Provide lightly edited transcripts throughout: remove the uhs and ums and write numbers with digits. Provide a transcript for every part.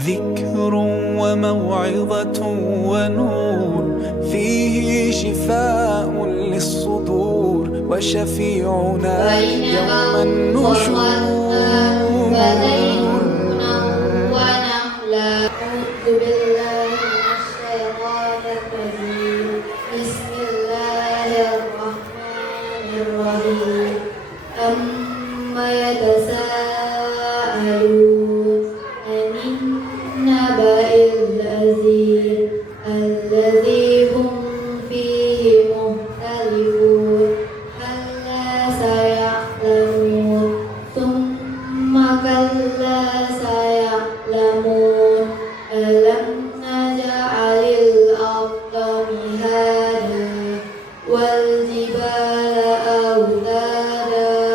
ذكر وموعظة ونور، فيه شفاء للصدور وشفيعنا يوم النشور. أما يتساءلون عن النبأ العظيم الذي هم فيه مختلفون كلا سيعلمون ثم كلا سيعلمون ألم نجعل الأرض مهادا والجبال أوتادا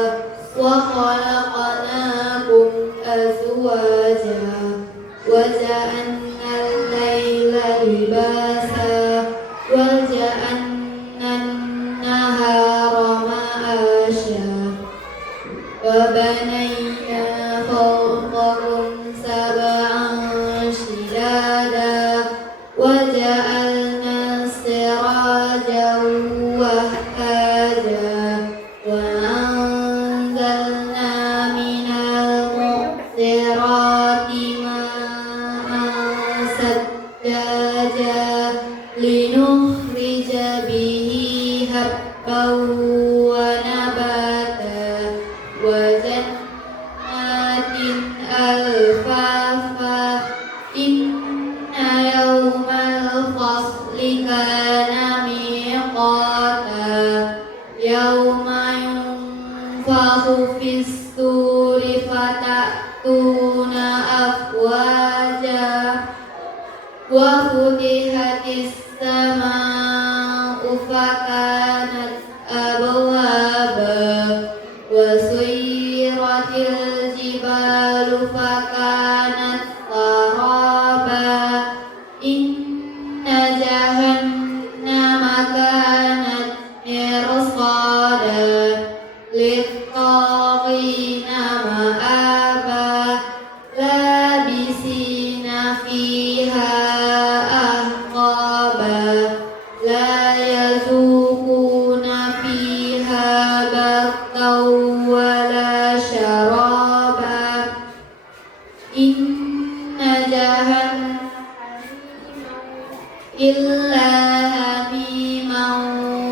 وخلقناكم أزواجا وجعلنا الليل لباسا وجعلنا النهار معاشا وبنينا فوقكم سبعا شدادا وجعلنا سراجا وهاجا وأنزلنا من المعصرات ماء ثجاجا لنخرج به حبا ونباتا وجنات ألفافا إن يوم الفصل كان ميقاتا يوم ينفخ في الصور فتأتون أفواجا وفتحت السماء فكانت أبوابا وسيرت الجبال فكانت سرابا إن جهنم كانت مرصادا للطاغين مآبا لابسين فيها أحقابا لا يذوقون فيها بردا ولا شرابا إن جهنم إلا حميما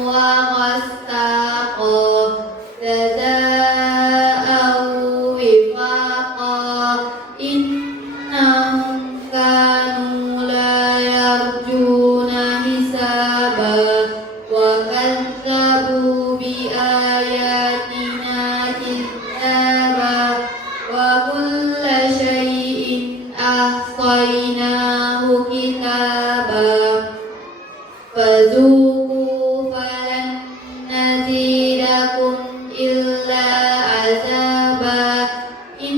وغساقا جزاء وفاقا إنهم كانوا لا يرجون حسابا وكذبوا بآياتنا كذابا وكل شيء أحصيناه كتابا فذوقوا فلن نزيدكم إلا عذابا إن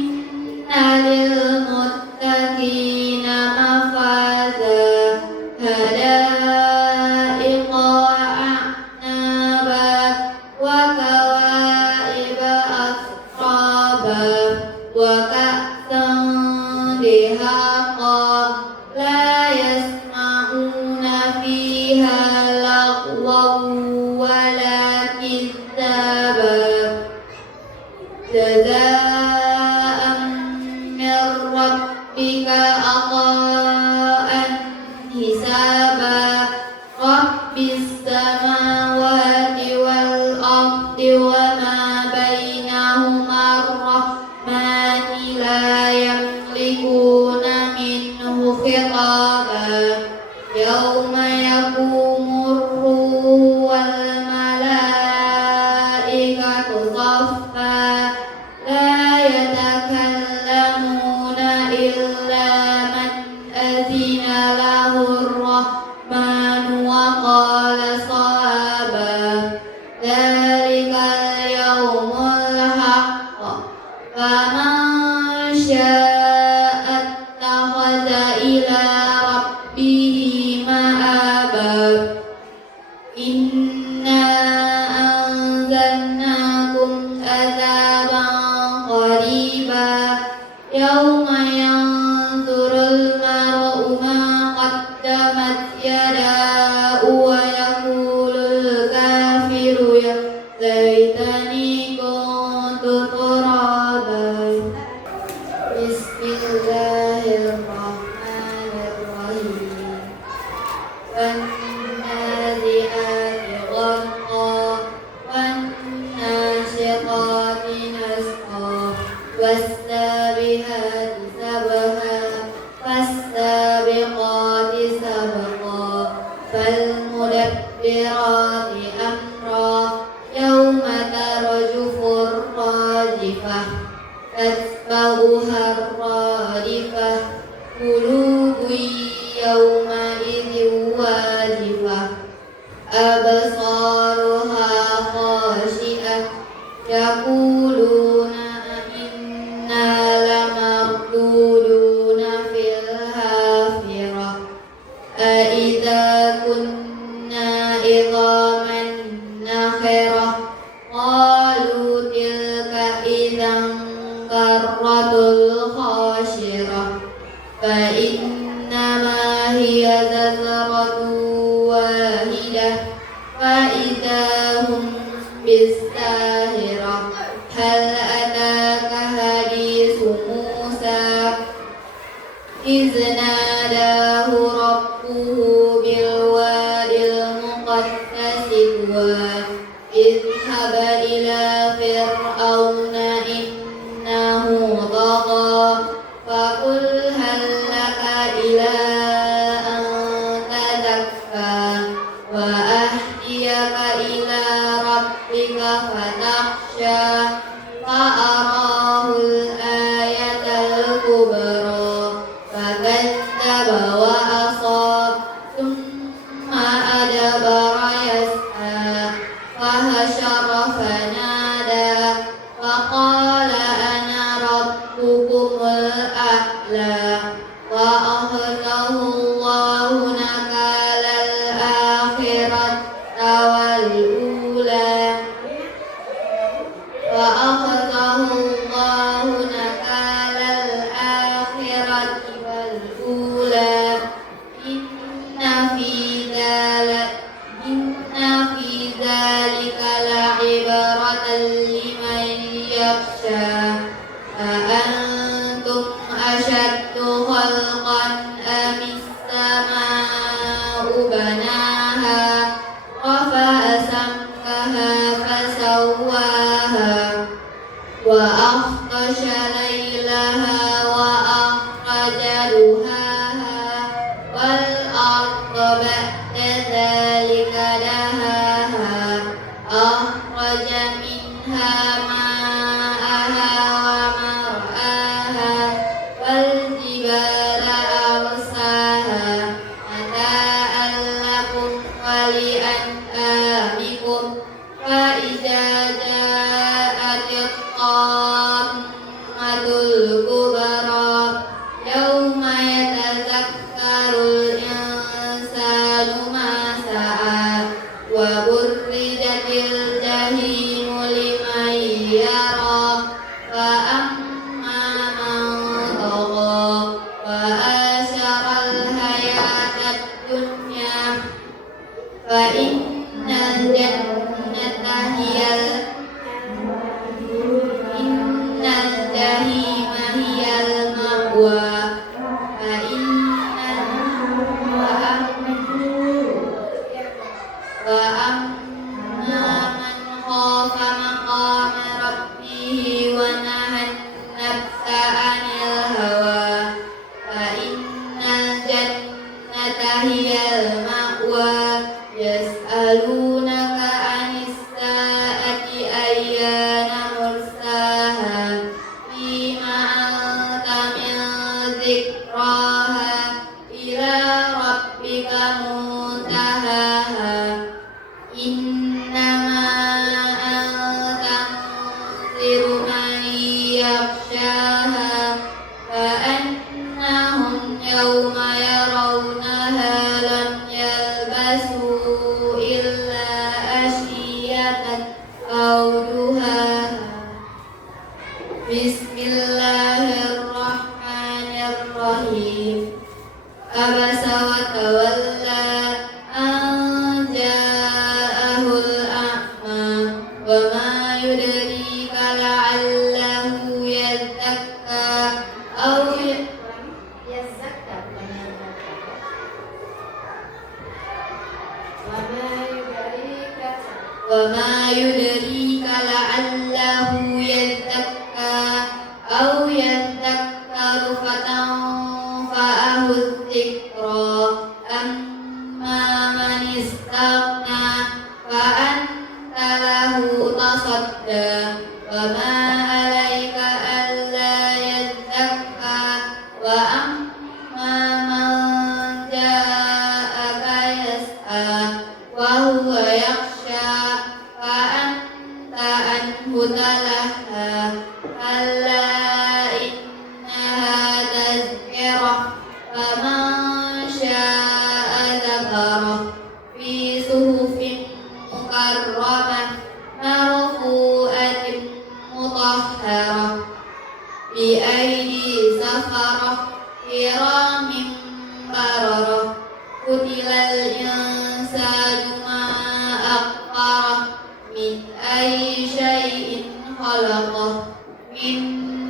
للمتقين مفازا حدائق وأعنابا وكواعب أترابا وكأسا دهاقا لا يسمعون فيها لغوا ولا كذابا جزاء من ربك عطاء حسابا رب السماوات والأرض وما بينهما الرحمن لا يملكون منه خطابا يوم يقوم الروح والملائكة صفا لا يتكلمون إلا من أذن له الرحمن وقال صوابا ذلك اليوم الحق فمن شاء اتخذ إلى ربه مآبا إنا أنذرناكم عذابا قريبا يوم ينظر والسابحات سبحا فالسابقات سبقا فالمدبرات أمرا يوم ترجف الراجفة تتبعها الرادفة قلوب يومئذ واجفة أبصارها خاشئة يقولون إنا لمردودون في الحافرة أإذا كنا عظاما نخرة قالوا تلك إذا كرة خاسرة فإنما هي زجرة واحدة فإذا هم بالساهرة هل أتاك حديث موسى إذ ناداه ربه بالواد المقدس طوى اذهب إلى فرعون إنه طغى فقل هل لك إلى أن تزكى وأهديك إلى ربك فتخشى فأراه الآية الكبرى فكذب وعصى ثم أدبر يسعى فحشر فنادى فقال أنا ربكم الأعلى فأخذه الله نكال الآخرة والأولى فأخذه الله نكال الآخرة والأولى إن في ذلك لعبرة لمن يخشى أأنتم أشد خلقا أم السماء بناها رفع سمكها فسواها وأغطش ليلها وأخرج ضحاها والأرض بعد ذلك دهاها أخرج منها ماءها ومرعاها والجبال أرساها متاعا لكم ولأنعامكم فإذا جاءت الطامة الكبرى يوم يتذكر الإنسان ما سعى وبرزت الجحيم لمن يرى فأما من طغى وآثر الحياة الدنيا فإن الجحيم هي المأوى وأما من خاف مقام ربه ونهى النفس عن الهوى فإن الجنة هي المأوى يسألونك عن الساعة أيان مرساها فيما أنت من ذكراها إلى ربك منتهاها إنما أنت منذر من يخشاها كأنهم يوم يرونها لم يلبثوا إلا عشية أو ضحاها بسم الله الرحمن الرحيم عبس وتولى أن جاءه الأعمى وما يدريك لعله يزكى أو وما يدريك لعله يزكى أو بأيدي سفرة كرام بررة قتل الإنسان ما أكفره من أي شيء خلقه من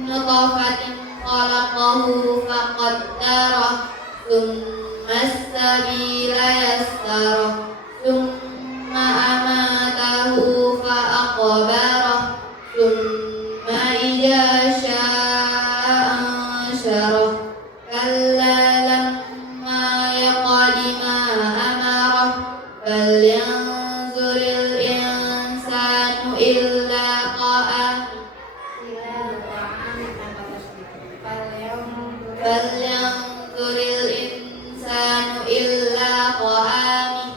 نطفة خلقه فقدره ثم السبيل يسره ثم أماته فأقبره ثم إذا شاء أنشره كلا لما يقض ما أمره فلينظر الإنسان إلا طعامه فلينظر الإنسان إلا طعامه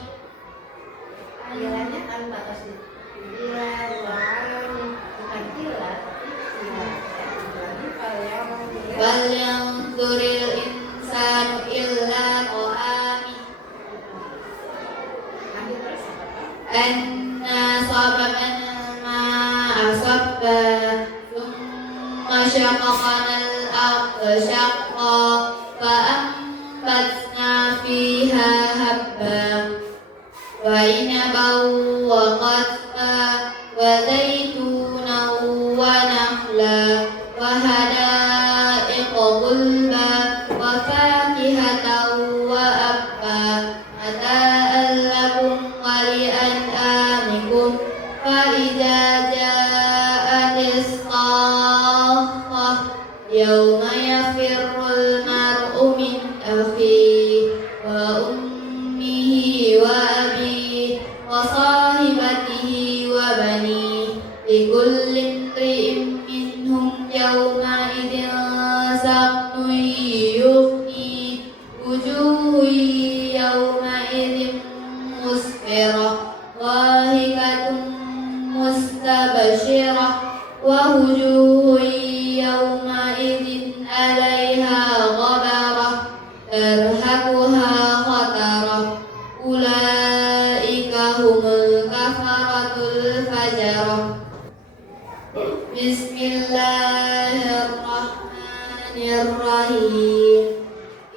فلينظر الإنسان إلا طعامه أنا صببنا الماء صبا ثم شققنا الأرض شقا فأنبتنا فيها هبا وعنبا وقثبا وزيتونا ونخلا وحدائق غلبا وفاكهة وأبا متاعا لكم ولأنعامكم فإذا جاءت الصاخة يوم يفر المرء من أخيه وأمه وأبيه وصاحبته وبنيه لكل امرئ منهم يومئذ شأن يغنيه وجوه يومئذ مسفرة ضاحكة مستبشرة ووجوه يومئذ عليها غبرة ترهقها قترة أولئك هم الكفرة الفجرة بسم الله الرحمن الرحيم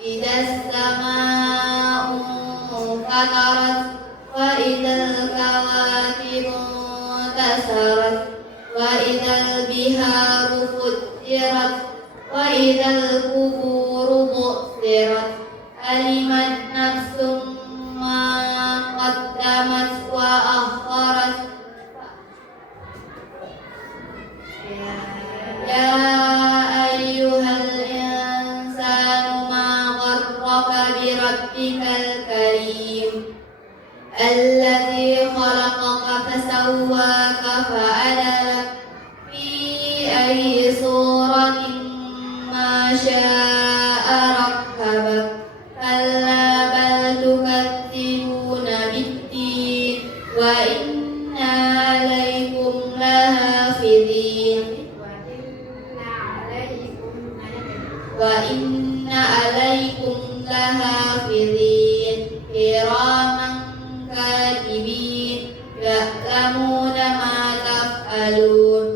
إذا السماء انفطرت وإذا الكواكب انتثرت وإذا البحار فجرت وإذا القبور بعثرت علمت نفس ما قدمت وأخرت يا أيها الإنسان ما غرك بربك الكريم الذي خلقك فسواك فعدلك في أي صورة ما شاء ركبك كلا بل تكذبون بالدين وإن عليكم لحافظين وإن عليكم لحافظين كراما كاتبين يعلمون ما تفعلون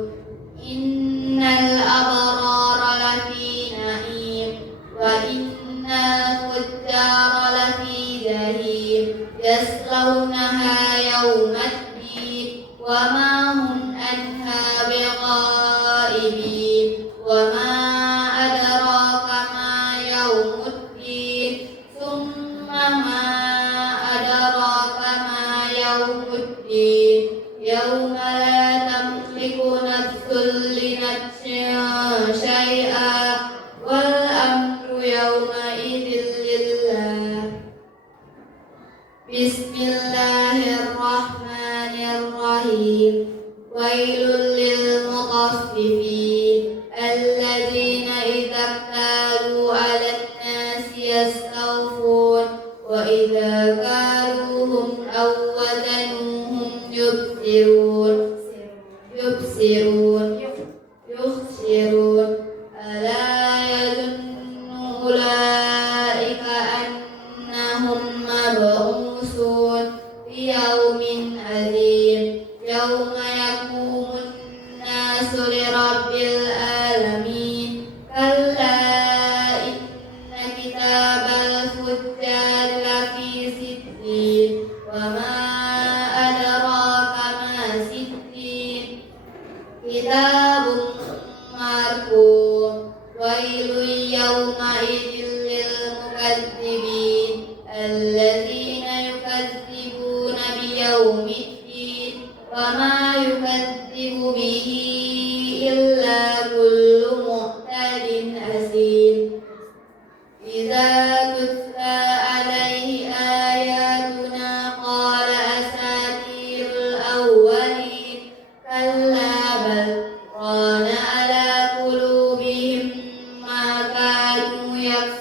إن الأبرار لفي نعيم وإن الفجار لفي جحيم يصلونها يوم الدين وما هم عنها بغائبين وما أدراك ما يوم الدين ثم ما أدراك ما يوم الدين يوم لا تملك نفس لنفس شيئا والأمر يومئذ لله بسم الله الرحمن الرحيم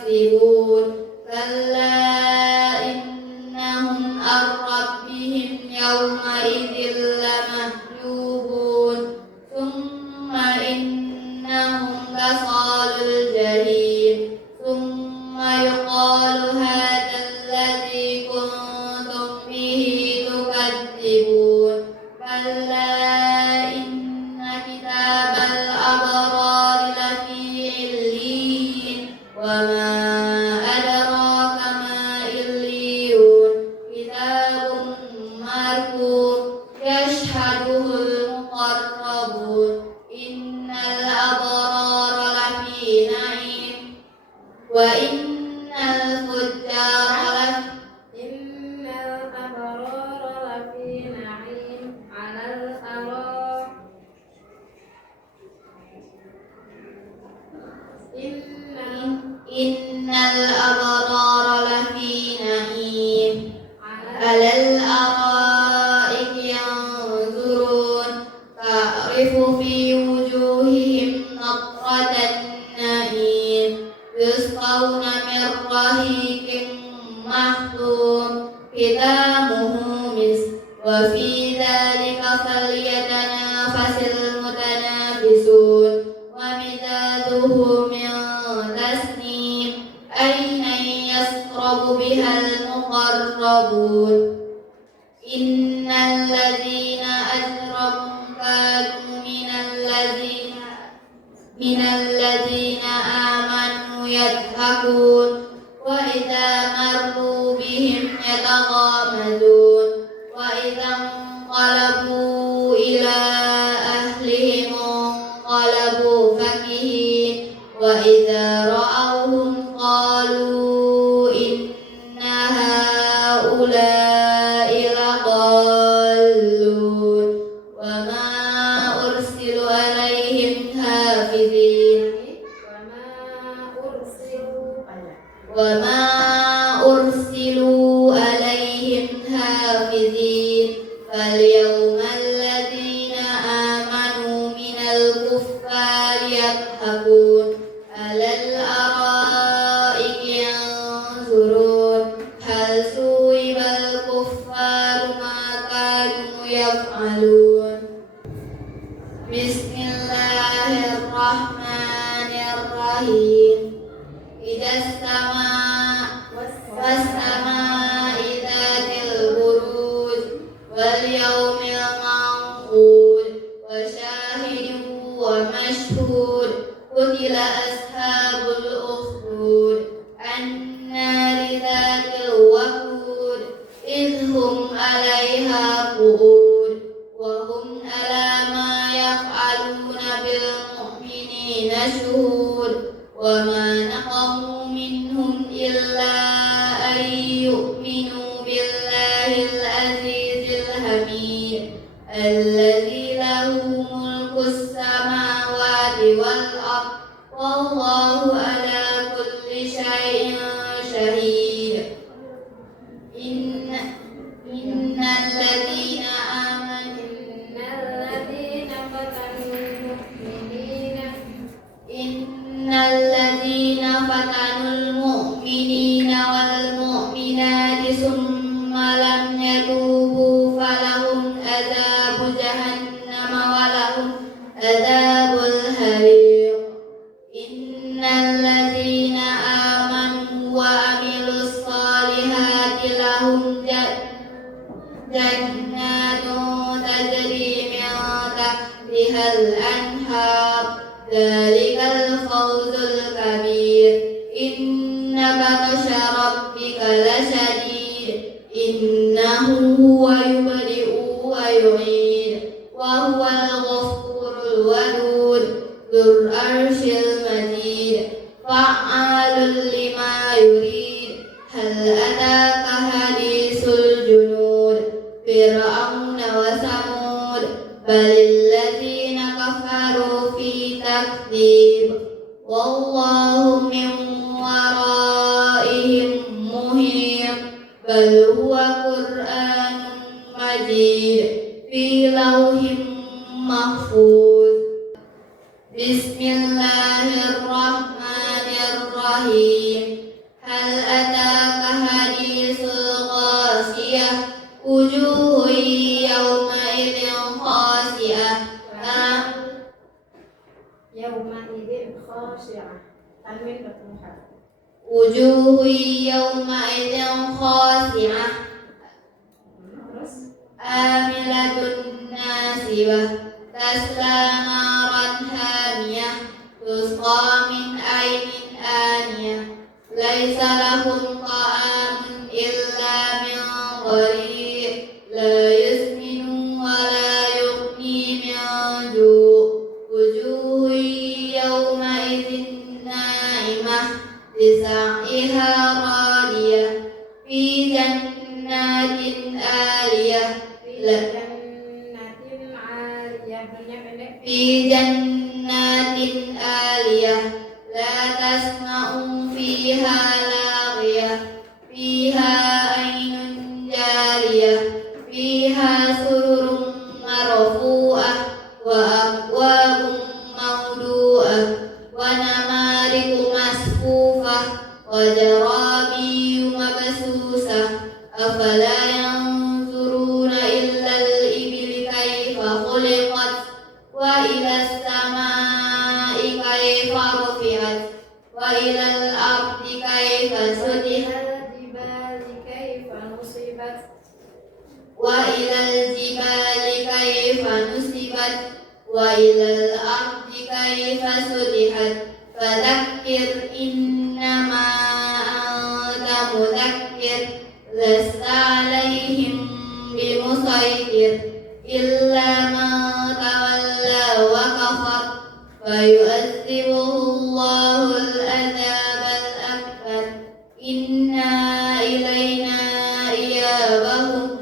يكذبون كلا إنهم عن ربهم يومئذ لمحجوبون ثم إنهم لصال الجحيم ثم يقال هذا الذي كنتم به تكذبون كلا إن كتاب الأبرار لفي عليين وما أدراك ما عليون كتاب مرقوم يشهده المقربون إن الأبرار لفي نعيم وإن الفجار لفي نعيم على الأرائك إن الأبرار لفي نعيم على الأرائك ينظرون تعرف في وجوههم نضرة النعيم يسقون من رحيق مختوم ختامه مسك وفي ذلك فليتنافس المتنافسون ومزاجه من تسنيم عينا يشرب بها المقربون إن الذين أجرموا كانوا من الذين آمنوا يضحكون وإذا مروا بهم يتغامزون وإذا انقلبوا إلى أهلهم انقلبوا فكهين وإذا رأوهم قالوا إن هؤلاء لضالون وما أرسلوا عليهم حافظين وما أرسلوا عليهم حافظين فاليوم الذين آمنوا من الكفار يضحكون على الأرائك ينظرون هل ثوب الكفار ما كانوا يفعلون بسم الله الرحمن الرحيم إذا السماء والسماء ذات البروج واليوم الموعود وشاهد ومشهود قتل أصحاب الأخدود النار ذات الوقود إذ هم عليها قعود وهم على ما يفعلون بالمؤمنين شهود وما نقموا منهم إلا أن يؤمنوا بالله العزيز الحميد الذي له ملك السماوات والأرض والله على كل شيء شهيد إن الذين آمنوا إن الذين فتنوا المؤمنين والمؤمنات ثم لم يتوبوا فلهم عذاب جهنم ولهم عذاب الحريق إن الذين آمنوا وعملوا الصالحات لهم جنات تجري من تحتها الأنهار ذلك الفوز الكبير إن بطش ربك لشديد إنه هو يبدئ ويعيد وهو الغفور الودود ذو العرش المجيد فعال لما يريد هل أتاك حديث الجنود فرعون وثمود بل الذين كفروا في تكذيب والله من ورائهم محيط بل هو قرآن مجيد في لوح محفوظ بسم الله الرحمن الرحيم wujuhu yawma'idin khashi'ah amilatun nasibah tasla naran hamiyah tusqa min ainin aniyah laisa lahum ta'amun illa min dhari' la yusminu wa la yughni min ju' wujuhu yawma'idin na'imah lisa'ihha radiyah fi jannatin aliyah fi jannatin aliyah la tasma'u fiha laghiyah fiha aynun jariyah fiha sururun marfu'ah wa akwabun mawdu'ah wa namariku masfufah wa jarabiyyu mabsusah afala yanzuruna illa al-ibli kayfa khuliqat wa ila as-samaa'i kayfa rufi'at wa ila al-ardi kayfa sutihat wa ila al-jibali kayfa nusibat wa ila al-ardi kayfa sutihat fadzakkir innama anta mudzakkir lasta 'alaihim bimusaitir illa man tawalla wa kafar fayu'adzibuhu Allahu al-'adzab al-akbar inna ilayna iyabahum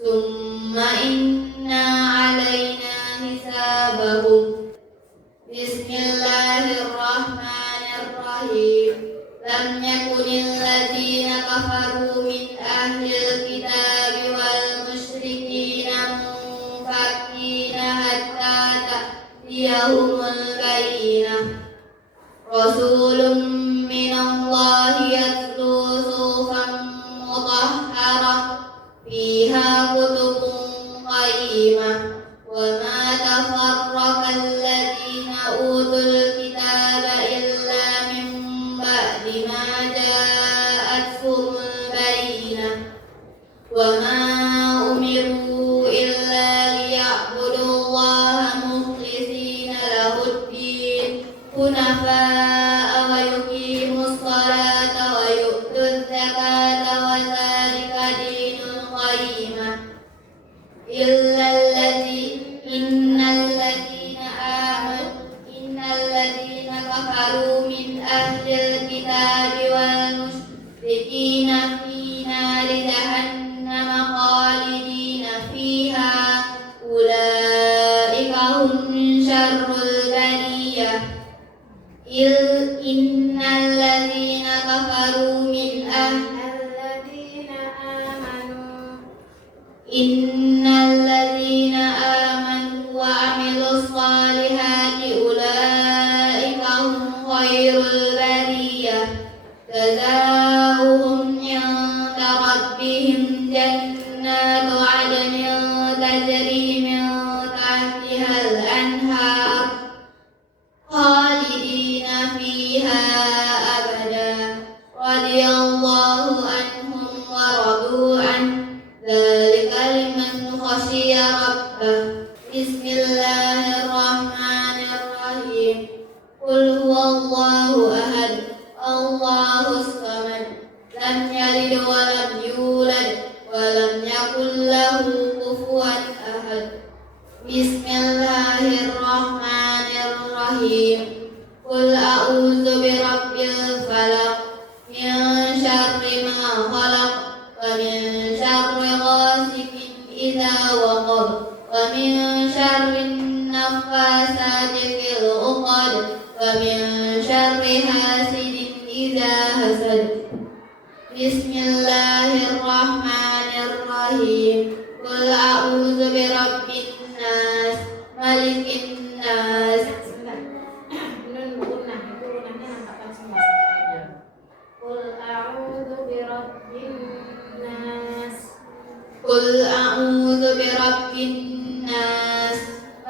summa inna 'alaina hisabahum. Bismillahirrahmanirrahim. Lam yakunil ladzina kafaru min ahlil kitabi wal musyrikina munfakina hatta ta'tiyahumul bayyinah. Rasulun minallahi yatlu suhufan mutahharah fiha kutubun qayyimah wa ma tafarraqa alladhina utul kitaba illa min ba'di ma ja'atuhumul bayyinah wa ma umiru illa liya'budullaha mukhlishina lahud-din hunafa'a wa yuqimus salata wa yu'tuz zakata wa dzalika dinul qayyimah innal ladzina kafaru min ahlil kitabi wal musyrikina fi nari jahannam khalidina fiha ulaika hum syarrul bariyah innal ladzina kafaru min innal ladzina amanu wa amilus salihati ulaika hum khairul bariyah jazaohum 'inda rabbihim jannatu 'adnin tajri min tahtihal anhar khalidina fiha abada radiyallahu anhum wa radu an dzalika liman khashiya rabbah. Bismillahirrahmanirrahim. Qul huwallahu ahad Allahus samad lam yalid wa lam yulad wa lam yakul lahu kufuwan ahad. Bismillahirrahmanirrahim. Qul a'udzu birabbil falaq min syarri ma khalaq wa min syarri ghasikin idza waqab wa min syarri naffasati fil 'uqad wa min syarri hasidin idza hasad. Bismillahirrahmanirrahim. Qul a'udzu birabbin nas malikin nas. Qul قل أعوذ برب الناس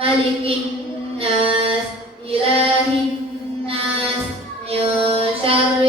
ملك الناس إله الناس من شر